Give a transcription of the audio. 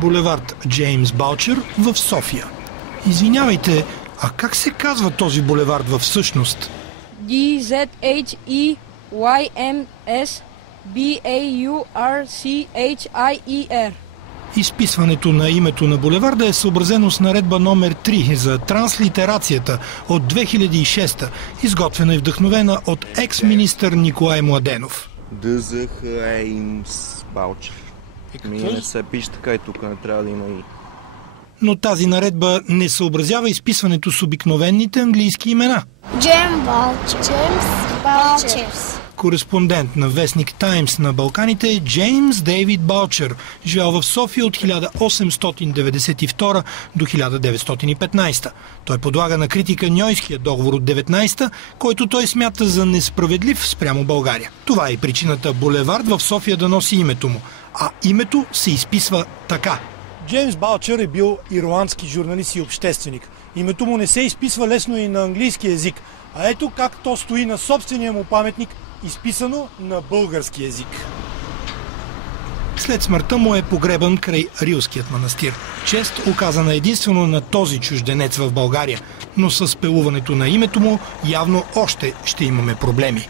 Булевард Джеймс Балчер в София. Извинявайте, а как се казва този булевард в същност? DZHEYMSBAURCHIER. Изписването на името на булеварда е съобразено с наредба номер 3 за транслитерацията от 2006, изготвена и вдъхновена от екс-министър Николай Младенов. DZHEYMS Балчер. Не се пише така и тук, не трябва да има и. Но тази наредба не съобразява изписването с обикновените английски имена. Джеймс Балчер. Кореспондент на вестник Таймс на Балканите е Джеймс Дейвид Балчер, живял в София от 1892 до 1915. Той подлага на критика Ньойския договор от 19-та, който той смята за несправедлив спрямо България. Това е причината булевард в София да носи името му, а името се изписва така. Джеймс Балчер е бил ирландски журналист и общественик. Името му не се изписва лесно и на английски език, а ето как то стои на собствения му паметник, изписано на български език. След смъртта му е погребан край Рилският манастир. Чест оказана единствено на този чужденец в България, но с спелуването на името му явно още ще имаме проблеми.